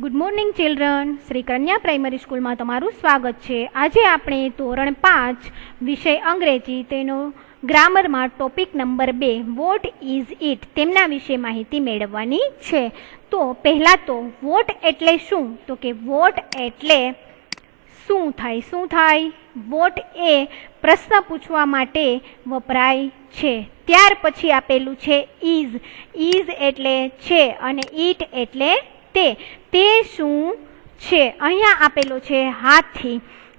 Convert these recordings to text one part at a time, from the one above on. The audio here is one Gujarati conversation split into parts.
Good morning children. શ્રી કન્યા પ્રાઇમરી સ્કૂલમાં તમારું સ્વાગત છે. આજે આપણે ધોરણ 5 વિષય અંગ્રેજી તેનો ગ્રામરમાં topic number 2 what is it તેમના વિશે માહિતી મેળવવાની છે. તો પહેલાં તો વોટ એટલે શું? તો કે વોટ એટલે શું થાય. વોટ એ પ્રશ્ન પૂછવા માટે વપરાય છે. ત્યાર પછી આપેલું છે ઇઝ એટલે છે અને ઇટ એટલે તે શું છે? અહીંયા આપેલો છે હાથી.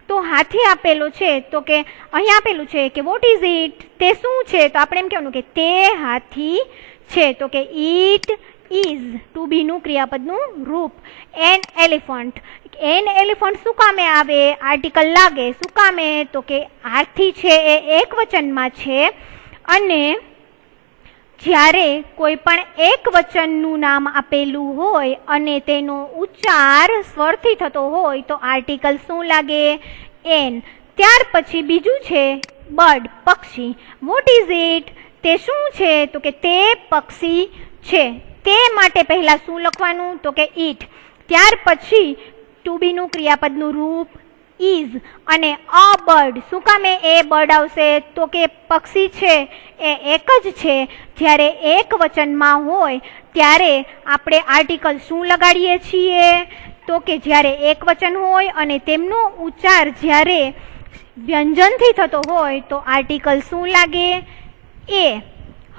તો હાથી આપેલો છે તો કે અહીંયા આપેલું છે કે વોટ ઇઝ ઇટ, તે શું છે? તો આપણે એમ કહેવાનું કે તે હાથી છે. તો કે ઇટ ઇઝ ટુ બી નું ક્રિયાપદનું રૂપ. એન એલિફન્ટ શું કામે આવે? આર્ટિકલ લાગે. શું કામે? તો કે હાથી છે એ એક વચનમાં છે અને જ્યારે કોઈ પણ એક વચનનું નામ આપેલું હોય અને તેનો ઉચ્ચાર સ્વરથી થતો હોય તો આર્ટિકલ શું લાગે? એન. ત્યાર પછી બીજું છે બર્ડ, પક્ષી. વોટ ઇઝ ઇટ, તે શું છે? તો કે તે પક્ષી છે. તે માટે પહેલા શું લખવાનું? તો કે ઇટ. ત્યાર પછી ટુ બી નું ક્રિયાપદનું રૂપ ઇઝ અને અ બર્ડ. શું કામે એ બર્ડ આવશે? તો કે પક્ષી છે એ એક જ છે. જ્યારે એક વચનમાં હોય ત્યારે આપણે આર્ટિકલ શું લગાડીએ છીએ? તો કે જ્યારે એક વચન હોય અને તેમનો ઉચ્ચાર જ્યારે વ્યંજનથી થતો હોય તો આર્ટિકલ શું લાગે? એ.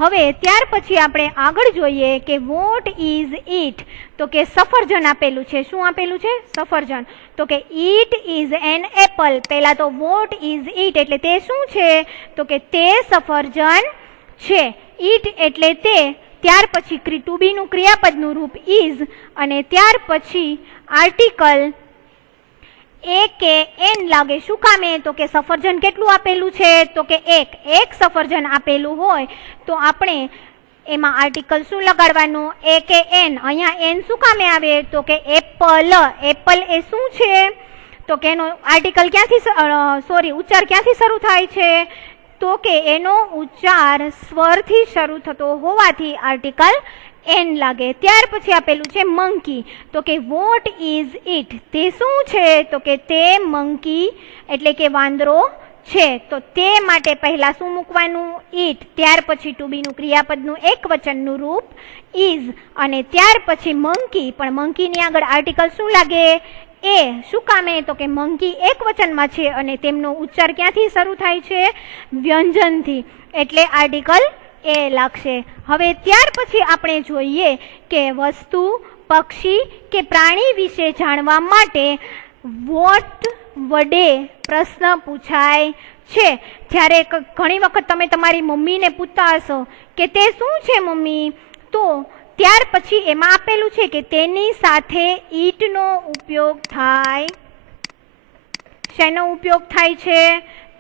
હવે ત્યાર પછી આપણે આગળ જોઈએ કે વોટ ઇઝ ઇટ. તો કે સફરજન આપેલું છે. શું આપેલું છે? સફરજન. તો કે ઇટ ઇઝ એન એપલ. પહેલા તો વોટ ઇઝ ઇટ એટલે તે શું છે? તો કે તે સફરજન છે. ઇટ એટલે તે. ત્યાર પછી ટુ બી નું ક્રિયાપદનું રૂપ ઇઝ અને ત્યાર પછી આર્ટિકલ એ કે એન લાગે. શું કામે? તો કે સફરજન કેટલું આપેલું છે? તો કે એક સફરજન આપેલું હોય તો આપણે એમાં આર્ટિકલ શું લગાડવાનું? એ કે એન. અહીંયા એન શું કામે આવે? તો કે એપલ. એપલ એ શું છે? તો કે એનો આર્ટિકલ ઉચ્ચાર ક્યાંથી શરૂ થાય છે? તો કે એનો ઉચ્ચાર સ્વરથી શરૂ થતો હોવાથી આર્ટિકલ એન લાગે. ત્યાર પછી આપેલું છે મંકી. તો કે વોટ ઇઝ ઇટ, તે શું છે? તો કે તે મંકી એટલે કે વાંદરો છે. તો તે માટે પહેલા શું મૂકવાનું? ઇટ. ત્યાર પછી ટુ બી નું ક્રિયાપદનું એક વચનનું રૂપ ઇઝ અને ત્યાર પછી મંકી. પણ મંકીની આગળ આર્ટિકલ શું લાગે? એ. શું કામે? તો કે મંકી એક વચનમાં છે અને તેમનો ઉચ્ચાર ક્યાંથી શરૂ થાય છે? વ્યંજનથી. એટલે આર્ટિકલ એ લાગશે. હવે ત્યાર પછી આપણે જોઈએ કે વસ્તુ, પક્ષી કે પ્રાણી વિશે જાણવા માટે વોટ વડે પ્રશ્ન પૂછાય છે. જ્યારે ઘણી વખત તમે તમારી મમ્મીને પૂછતા હશો કે તે શું છે મમ્મી? તો ત્યાર પછી એમાં આપેલું છે કે તેની સાથે ઈટનો ઉપયોગ થાય. શેનો ઉપયોગ થાય છે?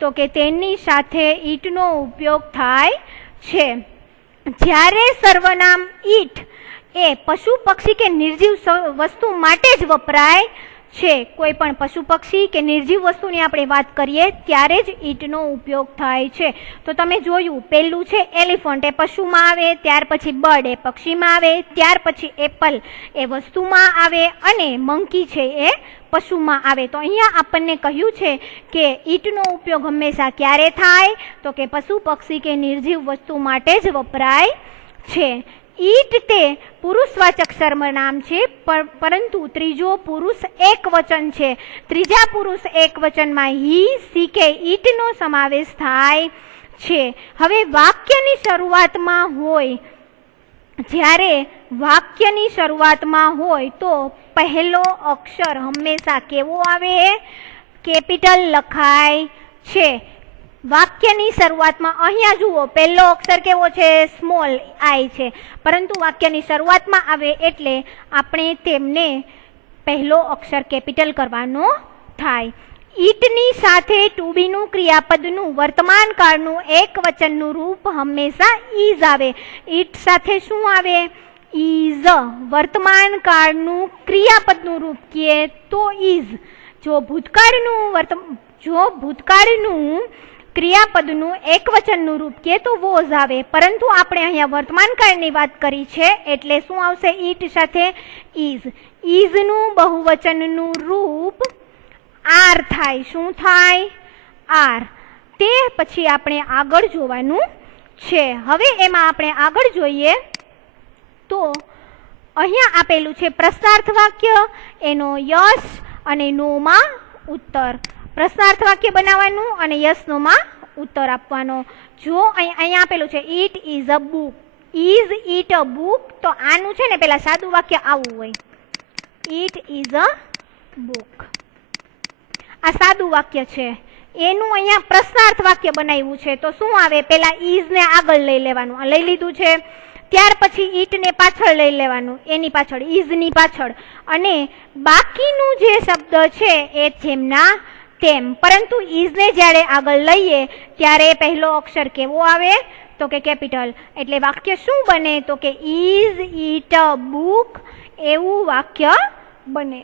તો કે તેની સાથે ઈટનો ઉપયોગ થાય છે. જ્યારે સર્વનામ ઈટ એ પશુ, પક્ષી કે નિર્જીવ વસ્તુ માટે જ વપરાય છે. કોઈ પણ પશુ, પક્ષી કે નિર્જીવ વસ્તુની આપણે વાત કરીએ ત્યારે જ ઈટનો ઉપયોગ થાય છે. તો તમે જોયું, પહેલું છે એલિફન્ટ એ પશુમાં આવે, ત્યાર પછી બર્ડ એ પક્ષીમાં આવે, ત્યાર પછી એપલ એ વસ્તુમાં આવે અને મંકી છે એ પશુમાં આવે. તો અહીંયા આપણને કહ્યું છે કે ઈટનો ઉપયોગ હંમેશા ક્યારે થાય? તો કે પશુ, પક્ષી કે નિર્જીવ વસ્તુ માટે જ વપરાય છે. ઈટ તે પુરુષવાચક સર્વનામ છે પરંતુ ત્રીજો પુરુષ એક વચન છે. ત્રીજા પુરુષ એક વચનમાં હી, સી કે ઈટનો સમાવેશ થાય છે. હવે વાક્યની શરૂઆતમાં હોય, જ્યારે વાક્યની શરૂઆતમાં હોય તો પહેલો અક્ષર હંમેશા કેવો આવે? કેપિટલ લખાય છે. વાક્યની શરૂઆતમાં અહીંયા જુઓ, પહેલો અક્ષર કેવો છે? સ્મોલ આઈ છે. પરંતુ વાક્યની શરૂઆતમાં આવે એટલે આપણે તેમને પહેલો અક્ષર કેપિટલ કરવાનો થાય. ઈટની સાથે ટુ બી નું ક્રિયાપદનું વર્તમાન કાળનું એક વચનનું રૂપ હંમેશા ઇઝ આવે. ઈટ સાથે શું આવે? ઇઝ. વર્તમાન કાળનું ક્રિયાપદનું રૂપ કહીએ તો ઇઝ. જો ભૂતકાળનું ક્રિયાપદનું એકવચનનું રૂપ કે તો વોઝ આવે, પરંતુ આપણે અહીંયા વર્તમાન કાળની વાત કરી છે એટલે શું આવશે? ઈટ સાથે ઇઝ. ઇઝનું બહુવચનનું રૂપ આર થાય. શું થાય? આર. તે પછી આપણે આગળ જોવાનું છે. હવે એમાં આપણે આગળ જોઈએ તો અહીંયા આપેલું છે પ્રશ્નાર્થ વાક્ય, એનો યસ અને નોમાં ઉત્તર. પ્રશ્નાર્થ વાક્ય બનાવવાનું અને યસ નોમાં ઉત્તર આપવાનો. જો અહીંયા આપેલું છે it is a book. Is it a book, તો આનું છે ને પેલા સાદું વાક્ય આવું હોય, ઇટ ઇઝ અ બુક. આ સાદું વાક્ય છે. એનું અહીંયા પ્રશ્નાર્થ વાક્ય બનાવ્યું છે તો શું આવે? પેલા ઇઝ ને આગળ લઈ લેવાનું, લઈ લીધું છે. ત્યાર પછી ઈટ ને પાછળ લઈ લેવાનું, એની પાછળ, ઇઝ ની પાછળ, અને બાકીનું જે શબ્દ છે એ જેમના તેમ. પરંતુ ઇઝ ને જ્યારે આગળ લઈએ ત્યારે પહેલો અક્ષર કેવો આવે? તો કે કેપિટલ. એટલે વાક્ય શું બને? તો કે ઇઝ ઇટ અ બુક, એવું વાક્ય બને.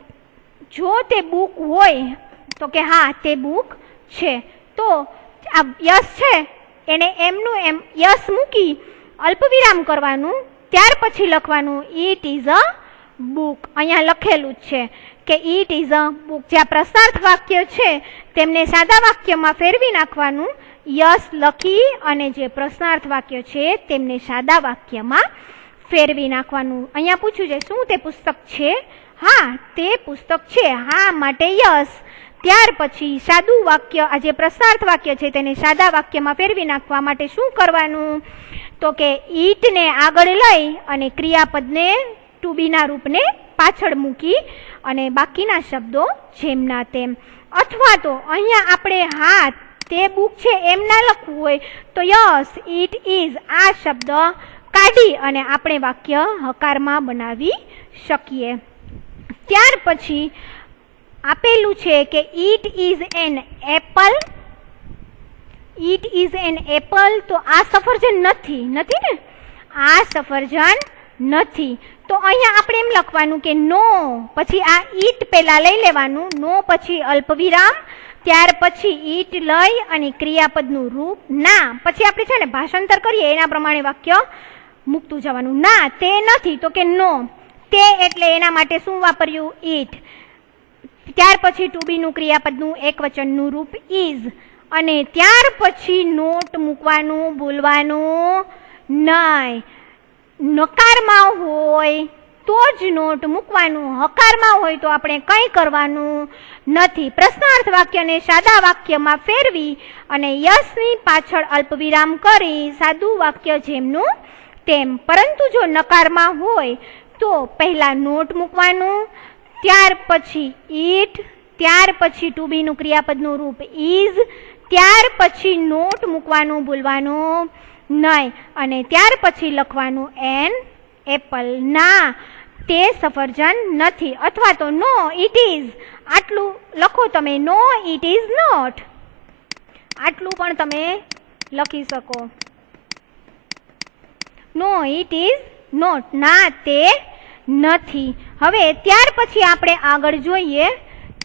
જો તે બુક હોય તો કે હા તે બુક છે. તો આ યસ છે એને એમનું એમ યસ મૂકી અલ્પવિરામ કરવાનું, ત્યાર પછી લખવાનું ઇટ ઇઝ અ બુક. અહીંયા લખેલું જ છે કે ઇટ ઇઝ અ બુક. જ્યાં પ્રશ્નાર્થ વાક્ય છે તેમને સાદા વાક્યમાં ફેરવી નાખવાનું, યસ લખી અને જે પ્રશ્નાર્થ વાક્ય છે તેમને સાદા વાક્યમાં ફેરવી નાખવાનું. અહીંયા પૂછ્યું છે શું તે પુસ્તક છે? હા તે પુસ્તક છે. હા માટે યસ. ત્યાર પછી સાદું વાક્ય, આ જે પ્રશ્નાર્થ વાક્ય છે તેને સાદા વાક્યમાં ફેરવી નાખવા માટે શું કરવાનું? તો કે ઈટને આગળ લઈ અને ક્રિયાપદને ટુ બીના રૂપને પાછળ મૂકી અને બાકીના શબ્દો જેમના તેમ. અથવા તો અહીંયા આપણે હા તે બુક છે એમ ના લખવું હોય તો યસ ઇટ ઇઝ આ શબ્દ કાઢી અને આપણે વાક્ય હકારમાં બનાવી શકીએ. ત્યાર પછી આપેલું છે કે it is an apple. It is an apple, તો આ સફરજન નથી. નથી ને? આ સફરજન નથી. તો અહીંયા આપણે એમ લખવાનું કે નો, પછી આ ઈટ પેલા લઈ લેવાનું, નો પછી અલ્પવિરામ, ત્યાર પછી ઈટ લઈ અને ક્રિયાપદનું રૂપ ના. પછી આપણે છે ને ભાષાંતર કરીએ એના પ્રમાણે વાક્ય મૂકતું જવાનું. ના તે નથી, તો કે નો. તે એટલે એના માટે શું વાપર્યું? ઈટ. ત્યાર પછી ટુ બીનું ક્રિયાપદનું એકવચનનું રૂપ ઇઝ, અને ત્યાર પછી નોટ મૂકવાનું ભૂલવાનું નહીં. નકારમાં હોય તો જ નોટ મૂકવાનું, હકારમાં હોય તો આપણે કંઈ કરવાનું નથી. પ્રશ્નાર્થ વાક્યને સાદા વાક્યમાં ફેરવી અને યસની પાછળ અલ્પવિરામ કરી સાદું વાક્ય જેમનું તેમ. પરંતુ જો નકારમાં હોય તો પહેલા નોટ મૂકવાનું, ત્યાર પછી ઈટ, ત્યાર પછી ટુ બીનું ક્રિયાપદનું રૂપ ઇઝ, ત્યાર પછી નોટ મૂકવાનું ભૂલવાનું નહીં, અને ત્યાર પછી લખવાનું એન એપલ. ના તે સફરજન નથી. અથવા તો નો ઇટ ઇઝ, આટલું લખો તમે. નો ઇટ ઇઝ નોટ, આટલું પણ તમે લખી શકો. નો ઇટ ઇઝ નોટ, ના તે નથી. હવે ત્યાર પછી આપણે આગળ જોઈએ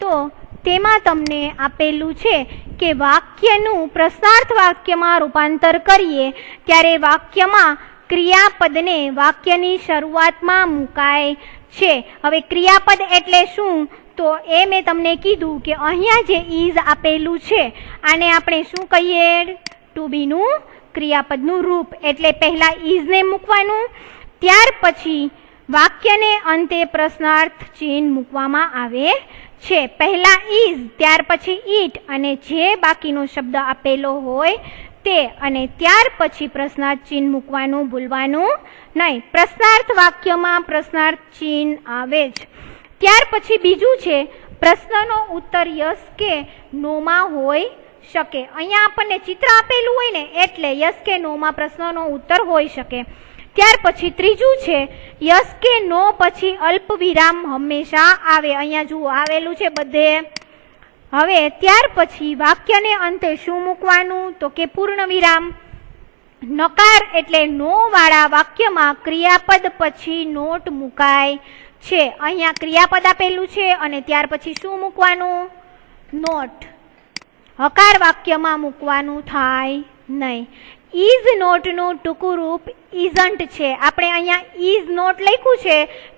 તો તેમાં તમને આપેલું છે કે વાક્યનું પ્રશ્નાર્થ વાક્યમાં રૂપાંતર કરીએ ત્યારે વાક્યમાં ક્રિયાપદને વાક્યની શરૂઆતમાં મુકાય છે. હવે ક્રિયાપદ એટલે શું? તો એ મેં તમને કીધું કે અહીંયા જે ઇઝ આપેલું છે આને આપણે શું કહીએ? ટુ બીનું ક્રિયાપદનું રૂપ. એટલે પહેલા ઇઝને મૂકવાનું, ત્યાર પછી વાક્યને અંતે પ્રશ્નાર્થ ચિહ્ન મૂકવામાં આવે છે. પહેલા ઇઝ, ત્યાર પછી ઈટ, અને જે બાકીનો શબ્દ આપેલો હોય તે, અને ત્યાર પછી પ્રશ્નાર્થ ચિહ્ન મૂકવાનું ભૂલવાનું નહીં. પ્રશ્નાર્થ વાક્યમાં પ્રશ્નાર્થ ચિહ્ન આવે જ. ત્યાર પછી બીજું છે પ્રશ્નનો ઉત્તર યસ કે નોમાં હોઈ શકે. અહીંયા આપણને ચિત્ર આપેલું હોય ને એટલે યસ કે નોમાં પ્રશ્નનો ઉત્તર હોઈ શકે. ત્યાર પછી ત્રીજું છે યસ કે નો પછી અલ્પવિરામ હંમેશા આવે. અહીંયા જુઓ આવેલું છે બધે. હવે ત્યાર પછી વાક્યને અંતે શું મૂકવાનું? તો કે પૂર્ણ વિરામ. નકાર એટલે નો વાળા વાક્યમાં ક્રિયાપદ પછી નોટ મુકાય છે. અહીંયા ક્રિયાપદ આપેલું છે અને ત્યાર પછી શું મૂકવાનું? નોટ. હકાર વાક્યમાં મૂકવાનું થાય નહીં. ઇઝ નોટનું ટૂંકું રૂપ ઇઝન્ટ છે. આપણે અહીંયા ઇઝ નોટ લખ્યું છે,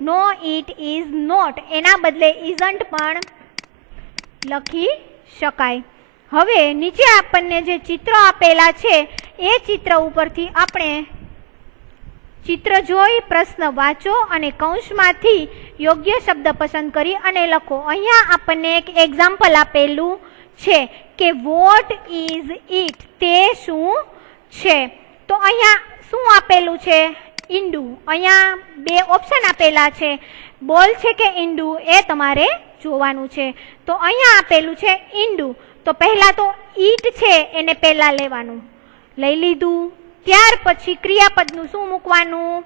નો ઇટ ઇઝ નોટ, એના બદલે ઇઝન્ટ પણ લખી શકાય. હવે નીચે આપણને જે ચિત્રો આપેલા છે એ ચિત્ર ઉપરથી આપણે ચિત્ર જોઈ પ્રશ્ન વાંચો અને કૌંસમાંથી યોગ્ય શબ્દ પસંદ કરી અને લખો. અહીંયા આપણને એક એક્ઝામ્પલ આપેલું છે કે વોટ ઇઝ ઇટ, તે શું છે. તો અહીંયા શું આપેલું છે? ઈંડું. અહીંયા બે ઓપ્શન આપેલા છે, બોલ છે કે ઈંડું, એ તમારે જોવાનું છે. તો અહીંયા આપેલું છે ઈંડું, તો પહેલા તો ઈટ છે એને પહેલા લેવાનું, લઈ લીધું. ત્યાર પછી ક્રિયાપદનું શું મૂકવાનું?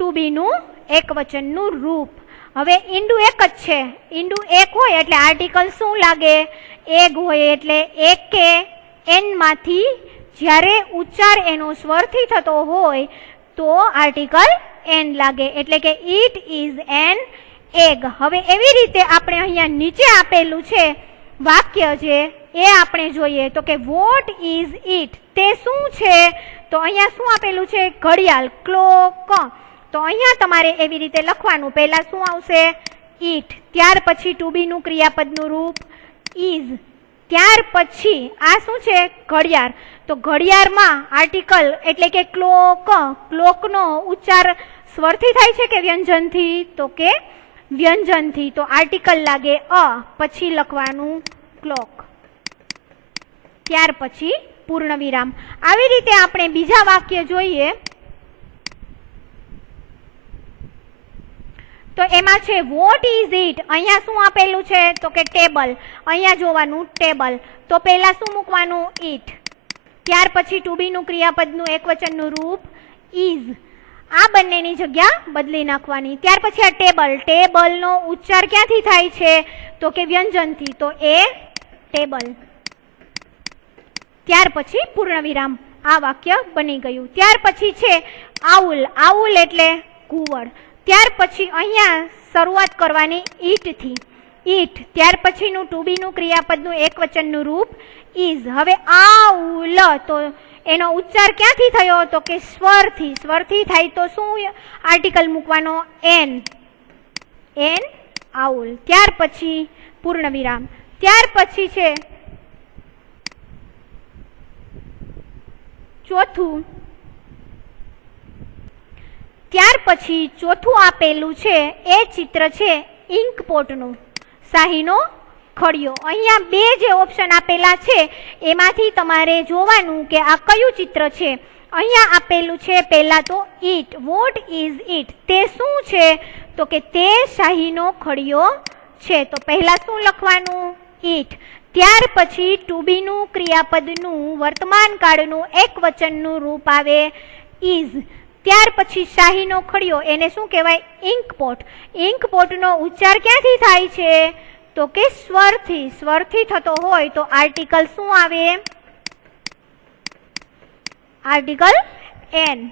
ટુ બીનું એકવચનનું રૂપ. હવે ઈંડું એક જ છે, ઈંડું એક હોય એટલે આર્ટિકલ શું લાગે? એગ હોય એટલે એક કે એન માંથી જ્યારે ઉચ્ચાર એનો સ્વરથી થતો હોય તો આર્ટિકલ એન લાગે, એટલે કે ઇટ ઇઝ એન એગ. હવે એવી રીતે આપણે અહીંયા નીચે આપેલું છે વાક્ય છે એ આપણે જોઈએ. તો કે વોટ ઇઝ ઇટ, તે શું છે? તો અહીંયા શું આપેલું છે? ઘડિયાળ, ક્લોક. તો અહીંયા તમારે એવી રીતે લખવાનું, પહેલા શું આવશે? ઇટ, ત્યાર પછી ટુ બી નું ક્રિયાપદનું રૂપ ઇઝ, ત્યાર પછી આ શું છે? ઘડિયાળ. તો ઘડિયાળમાં આર્ટિકલ એટલે કે ક્લોક, ક્લોકનો ઉચ્ચાર સ્વરથી થાય છે કે વ્યંજનથી? તો કે વ્યંજનથી. તો આર્ટિકલ લાગે અ, પછી લખવાનું ક્લોક, ત્યાર પછી પૂર્ણ વિરામ. આવી રીતે આપણે બીજા વાક્ય જોઈએ. તો એમાં છે વોટ ઇઝ ઇટ, અહીંયા શું આપેલું છે? તો કે ટેબલ. અહીંયા જોવાનું ટેબલ, તો પહેલા શું મૂકવાનું? ઇટ, ત્યાર પછી ટુ બી નું ક્રિયાપદનું એકવચનનું રૂપ ઇઝ, આ બંનેની જગ્યા બદલી નાખવાની. ત્યાર પછી આ ટેબલ, ટેબલનો ઉચ્ચાર ક્યાંથી થાય છે? તો કે વ્યંજનથી, તો એ ટેબલ, ત્યાર પછી પૂર્ણ વિરામ. આ વાક્ય બની ગયું. ત્યાર પછી છે આઉલ, આઉલ એટલે ઘુવડ. ત્યાર પછી અહીંયા શરૂઆત કરવાની ઈટથી, ઈટ, ત્યાર પછીનું ટુ બી નું ક્રિયાપદનું એકવચનનું રૂપ ઇઝ. હવે આઉલ, તો એનો ઉચ્ચાર ક્યાંથી થયો? તો કે સ્વરથી, સ્વરથી થાય તો શું આર્ટિકલ મૂકવાનો? એન, એન આઉલ, ત્યાર પછી પૂર્ણ વિરામ. ત્યાર પછી છે ચોથું, ત્યાર પછી ચોથું આપેલું છે એ ચિત્ર છે ઇંકપોટનું, શાહીનો ખડિયો. અહીંયા બે જે ઓપ્શન આપેલા છે એમાંથી તમારે જોવાનું કે આ કયું ચિત્ર છે. અહીંયા આપેલું છે પહેલા તો ઇટ, વોટ ઇઝ ઇટ, તે શું છે? તો કે તે શાહીનો ખડિયો છે. તો પહેલા શું લખવાનું? ઇટ, ત્યાર પછી ટુ બી નું ક્રિયાપદનું વર્તમાન કાળનું એકવચનનું રૂપ આવે ઇઝ, ત્યાર પછી શાહીનો ખડિયો, એને શું કહેવાય? ઇંકપોટ. ઇંકપોટનો ઉચ્ચાર ક્યાંથી થાય છે? તો કે સ્વરથી, સ્વરથી થતો હોય તો આર્ટિકલ શું આવે? Article N.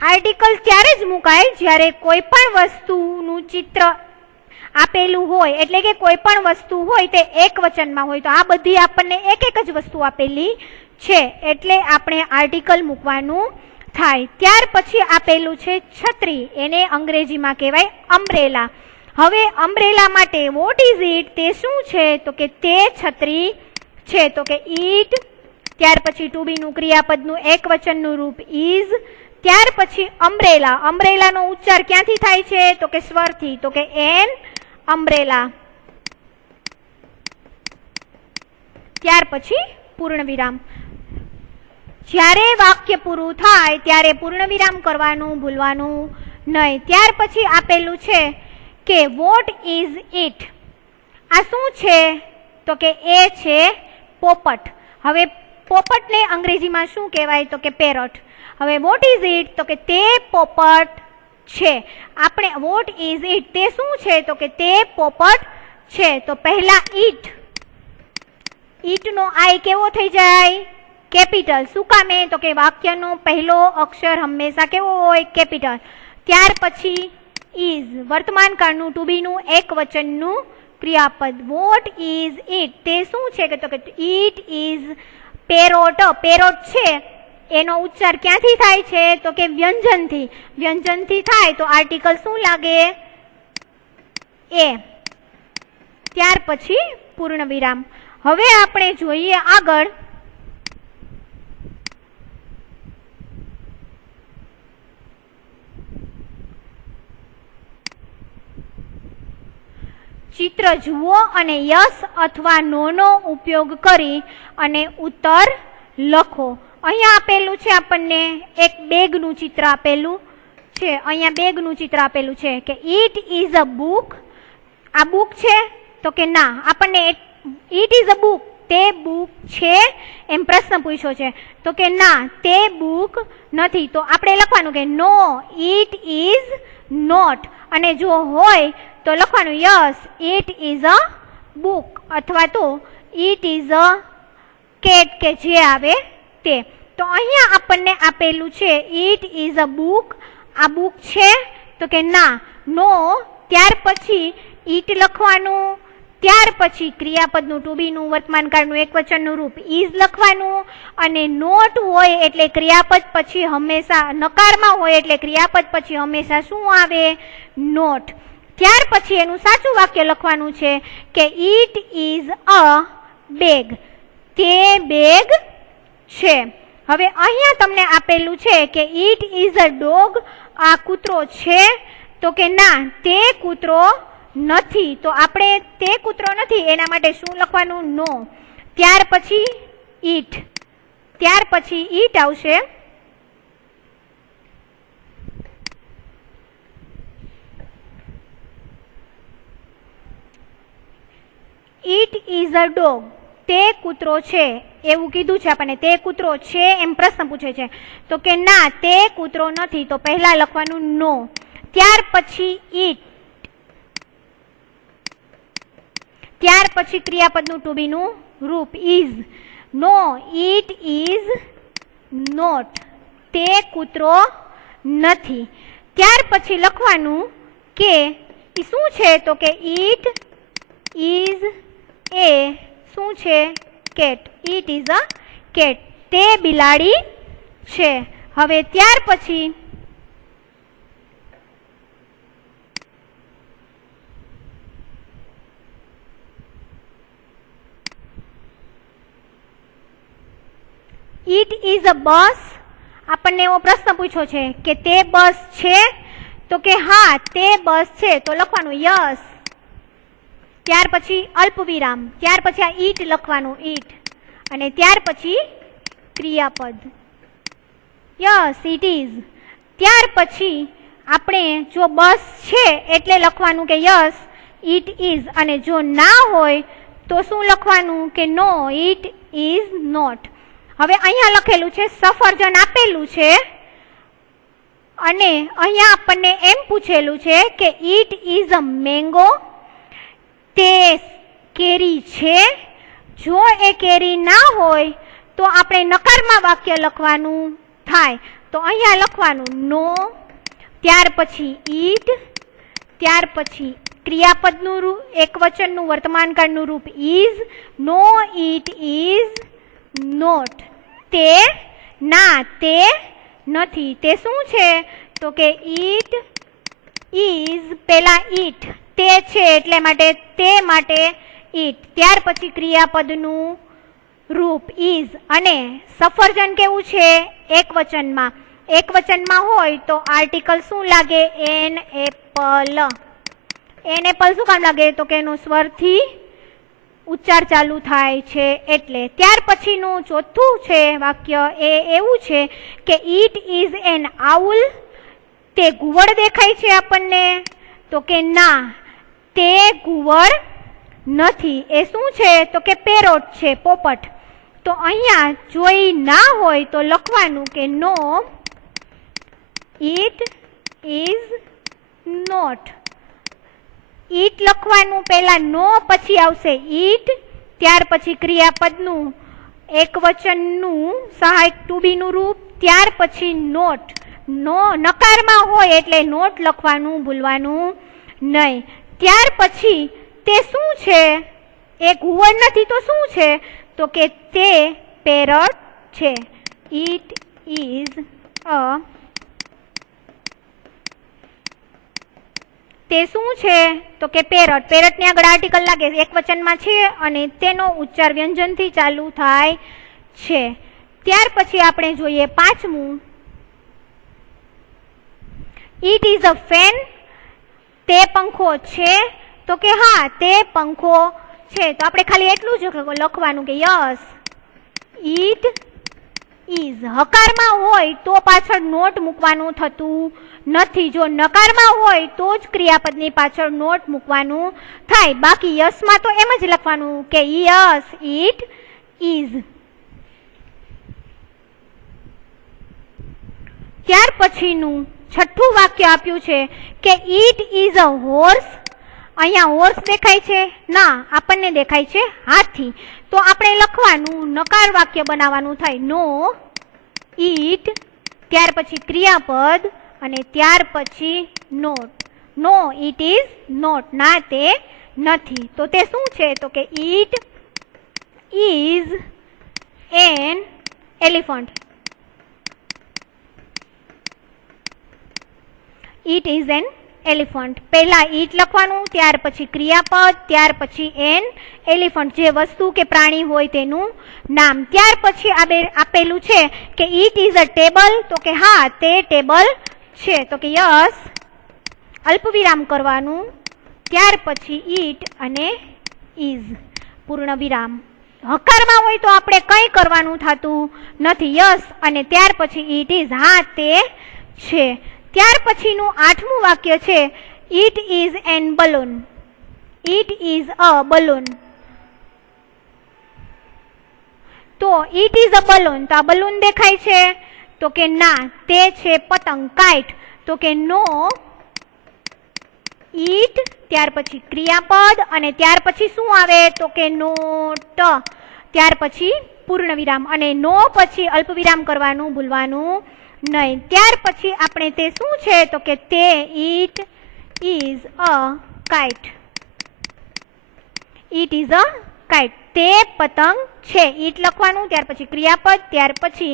આર્ટિકલ ત્યારે જ મુકાય જ્યારે કોઈ પણ વસ્તુનું ચિત્ર આપેલું હોય, એટલે કે કોઈ પણ વસ્તુ હોય તે એક વચનમાં હોય. તો આ બધી આપણને એક એક જ વસ્તુ આપેલી છે એટલે આપણે આર્ટિકલ મૂકવાનું થાય. ત્યાર પછી આપેલું છે છત્રી, એને અંગ્રેજીમાં કહેવાય અમ્બ્રેલા. હવે અમ્બ્રેલા માટે વોટ ઇઝ ઇટ, તે શું છે? તો કે તે છત્રી છે. તો કે ઇટ, ત્યાર પછી ટુ બી નું ક્રિયાપદનું એકવચનનું રૂપ ઇઝ, ત્યાર પછી અમ્બ્રેલા. અમ્બ્રેલાનો ઉચ્ચાર ક્યાંથી થાય છે? તો કે સ્વરથી, તો કે એન અમ્બ્રેલા, ત્યાર પછી પૂર્ણ વિરામ. જ્યારે વાક્ય પૂરું થાય ત્યારે પૂર્ણ વિરામ કરવાનું ભૂલવાનું નહીં. ત્યાર પછી આપેલું છે કે વોટ ઇઝ ઇટ, આ શું છે? તો કે એ છે પોપટ. હવે પોપટને અંગ્રેજીમાં શું કહેવાય? તો કે પેરોટ. હવે વોટ ઇઝ ઇટ, તો કે તે પોપટ છે. આપણે વોટ ઇઝ ઇટ, તે શું છે? તો કે તે પોપટ છે. તો પહેલા ઈટ, ઈટનો આઈ કેવો થઈ જાય? કેપિટલ. શું કામે? તો કે વાક્યનો પહેલો અક્ષર હંમેશા કેવો હોય? કેપિટલ. ત્યાર પછી ઇઝ, વર્તમાન કાળનું ટુ બી નું એકવચનનું ક્રિયાપદ. વોટ ઇઝ ઇટ, તે શું છે કે તો કે ઇટ ઇઝ પેરોટ. પેરોટ છે એનો ઉચ્ચાર ક્યાંથી થાય છે તો કે વ્યંજનથી. વ્યંજનથી થાય તો આર્ટિકલ શું લાગે? એ. ત્યાર પછી પૂર્ણ વિરામ. હવે આપણે જોઈએ આગળ ચિત્ર જુઓ અને યસ અથવા નો નો ઉપયોગ કરી અને ઉત્તર લખો. અહીંયા આપેલું છે આપણને એક બેગનું ચિત્ર આપેલું છે. અહીંયા બેગનું ચિત્ર આપેલું છે કે ઇટ ઇઝ અ બુક. આ બુક છે તો કે ના. આપણને ઇટ ઇઝ અ બુક, તે બુક છે એમ પ્રશ્ન પૂછ્યો છે તો કે ના તે બુક નથી. તો આપણે લખવાનું કે નો ઇટ ઇઝ નોટ. અને જો હોય તો લખવાનું yes it is a book અથવા તો ઇટ ઇઝ અ કેટ, કે જે આવે તે. તો અહીંયા આપણને આપેલું છે ઇટ ઇઝ અ બુક. આ બુક છે તો કે ના નો. ત્યાર પછી ઇટ લખવાનું. ત્યાર પછી ક્રિયાપદનું ટુ બી નું વર્તમાનકાળનું એકવચનનું રૂપ ઇઝ લખવાનું. અને નોટ હોય એટલે ક્રિયાપદ પછી હંમેશા નકારમાં હોય એટલે ક્રિયાપદ પછી હંમેશા શું આવે? નોટ. ત્યાર પછી એનું સાચું વાક્ય લખવાનું છે કે ઇટ ઇઝ અ બેગ, તે બેગ છે. હવે અહીંયા તમને આપેલું છે કે ઇટ ઇઝ અ ડોગ, આ કૂતરો છે તો કે ના તે કૂતરો નથી. તો આપણે તે કૂતરો નથી એના માટે શું લખવાનું? નો. ત્યાર પછી ઇટ. ત્યાર પછી ઇટ આવશે. ઇટ ઇઝ અ ડોગ, તે કૂતરો છે એવું કીધું છે આપણને. તે કૂતરો છે એમ પ્રશ્ન પૂછે છે તો કે ના તે કૂતરો નથી. તો પહેલા લખવાનું નો. ત્યાર પછી ઇટ. ત્યાર પછી ક્રિયાપદનું ટુ બી નું રૂપ is. No it is not, તે કૂતરો નથી. ત્યાર પછી લખવાનું કે શું છે તો કે ઇટ ઇઝ એ શું છે? Cat. It is a cat, તે બિલાડી છે. હવે ત્યાર પછી ઇટ ઇઝ અ બસ. આપણને એવો પ્રશ્ન પૂછ્યો છે કે તે બસ છે તો કે હા તે બસ છે. તો લખવાનું યસ. ત્યાર પછી અલ્પ વિરામ. ત્યાર પછી આ ઇટ લખવાનું ઇટ. અને ત્યાર પછી ક્રિયાપદ યસ ઇટ ઇઝ. ત્યાર પછી આપણે જો બસ છે એટલે લખવાનું કે યસ ઇટ ઇઝ. અને જો ના હોય તો શું લખવાનું કે નો ઇટ ઇઝ નોટ. હવે અહીંયા લખેલું છે સફરજન આપેલું છે અને અહીંયા આપણને એમ પૂછેલું છે કે ઇટ ઇઝ અ મેંગો, તે કેરી છે. જો એ કેરી ના હોય તો આપણે નકારમાં વાક્ય લખવાનું થાય. તો અહીંયા લખવાનું નો. ત્યાર પછી ઇટ. ત્યાર પછી ક્રિયાપદનું રૂપ એકવચનનું વર્તમાનકાળનું રૂપ is. No it is not, તે ના તે નથી. તે શું છે તો કે ઇટ ઇઝ. પેલા ઇટ તે છે એટલે માટે તે માટે ઇટ. ત્યાર પછી ક્રિયાપદનું રૂપ ઇઝ. અને સફરજન કેવું છે? એકવચનમાં. એકવચનમાં હોય તો આર્ટિકલ શું લાગે? An apple. એન એપલ શું કામ લાગે તો કે એનો સ્વરથી ઉચ્ચાર ચાલુ થાય છે એટલે. ત્યાર પછીનું ચોથું છે વાક્ય એ એવું છે કે ઇટ ઇઝ એન આઉલ, તે ઘુવડ દેખાય છે આપણને તો કે ના તે ઘુવડ નથી. એ શું છે તો કે પેરોટ છે, પોપટ. તો અહીંયા જોઈ ના હોય તો લખવાનું કે નો ઇટ ઇઝ નોટ. ઇટ લખવાનું પહેલા નો પછી આવશે ઇટ. ત્યાર પછી ક્રિયાપદનું એકવચનનું સહાયક ટુ બી નું રૂપ. ત્યાર પછી નોટ. નો નકારમાં હોય એટલે નોટ લખવાનું ભૂલવાનું નહીં. ત્યાર પછી તે શું છે? એ ઘુવડ નથી તો શું છે? તો કે તે પેરટ છે. ઇટ ઇઝ અ, તે શું છે? તો કે પેરટ. પેરટની આગળ આર્ટિકલ લાગે, એક વચનમાં છે અને તેનો ઉચ્ચાર વ્યંજનથી ચાલુ થાય છે. ત્યાર પછી આપણે જોઈએ પાંચમું. It is a fan. તે પંખો છે? તો કે હા, તે પંખો છે. તો આપણે ખાલી એટલું જ લખવાનું કે યસ ઇટ ઇઝ. હકારમાં હોય તો પાછળ નોટ મૂકવાનું થતું નથી. જો નકારમાં હોય તો જ ક્રિયાપદની પાછળ નોટ મૂકવાનું થાય. બાકી યસમાં તો એમ જ લખવાનું કે યસ ઇટ ઇઝ. ત્યાર પછીનું છઠ્ઠું વાક્ય આપ્યું છે કે ઇટ ઇઝ અ હોર્સ. અહીંયા હોર્સ દેખાય છે? ના, આપણને દેખાય છે હાથી. તો આપણે લખવાનું નકાર વાક્ય બનાવવાનું થાય નો ઇટ, ત્યાર પછી ક્રિયાપદ અને ત્યાર પછી not. No it is not. ના, તે નથી. તો તે શું છે? તો કે it is an elephant. It is an elephant. પહેલા ઇટ લખવાનું, ત્યાર પછી ક્રિયાપદ, ત્યાર પછી એન એલિફન્ટ, જે વસ્તુ કે પ્રાણી હોય તેનું નામ. ત્યાર પછી આપેલું છે કે ઇટ ઇઝ અ ટેબલ. તો કે હા, તે ટેબલ છે. તો કે યસ, અલ્પવિરામ કરવાનું, ત્યાર પછી ઇટ અને ઇઝ પૂર્ણ વિરામ. હકારમાં હોય તો આપણે કંઈ કરવાનું થતું નથી. યસ અને ત્યાર પછી ઇટ ઇઝ. હા, તે છે. ત્યાર પછીનું આઠમું વાક્ય છે it is N balloon. It is a balloon. તો ઇટ ઇઝ અ બલૂન. તો આ બલૂન દેખાય છે? તો કે ના, તે છે પતંગ, કાઇટ. તો કે નો ઇટ, ત્યાર પછી ક્રિયાપદ અને ત્યાર પછી શું આવે? તો કે નોટ, ત્યાર પછી પૂર્ણ વિરામ. અને નો પછી અલ્પવિરામ કરવાનું ભૂલવાનું નહીં. ત્યાર પછી આપણે તે શું છે? તો કે તે it is a kite. It is a kite. તે પતંગ છે. ઇટ લખવાનું, ત્યાર પછી ક્રિયાપદ, ત્યાર પછી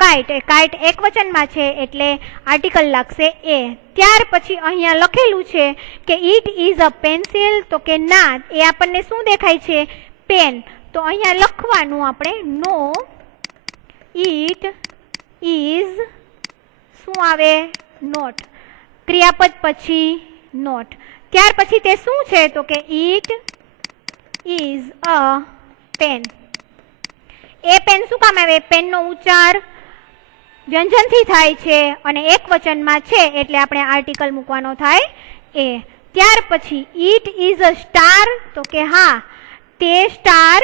કાઇટ. કાઇટ એક વચનમાં છે એટલે આર્ટિકલ લાગશે એ. ત્યાર પછી અહીંયા લખેલું છે કે ઇટ ઇઝ અ પેન્સિલ. તો કે ના, એ આપણને શું દેખાય છે? પેન. તો અહીંયા લખવાનું આપણે નો ઇટ ઇઝ શું આવે? નોટ. ક્રિયાપદ પછી નોટ. ત્યાર પછી તે શું છે? તો કે ઇટ ઇઝ અ પેન. એ પેન શું કામ આવે? પેનનો ઉચ્ચાર વ્યંજનથી થાય છે અને એક વચનમાં છે એટલે આપણે આર્ટિકલ મૂકવાનો થાય એ. ત્યાર પછી ઇટ ઇઝ અ સ્ટાર. તો કે હા, તે સ્ટાર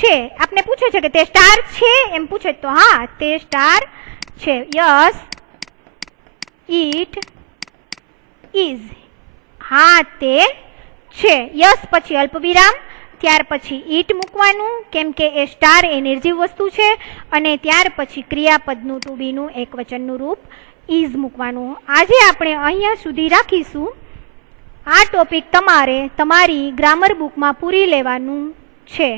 છે. આપને પૂછે છે કે તે સ્ટાર છે, એમ પૂછે તો હા, તે સ્ટાર છે. Yes it is. હા, તે છે. યસ પછી અલ્પવિરામ, ત્યાર પછી ઇટ મૂકવાનું, કેમ કે એ સ્ટાર એ નિર્જીવ વસ્તુ છે. અને ત્યાર પછી ક્રિયાપદનું ટુ બીનું એક વચનનું રૂપ ઇઝ મૂકવાનું. આજે આપણે અહીંયા સુધી રાખીશું. આ ટોપિક તમારે તમારી ગ્રામર બુકમાં પૂરી લેવાનું છે.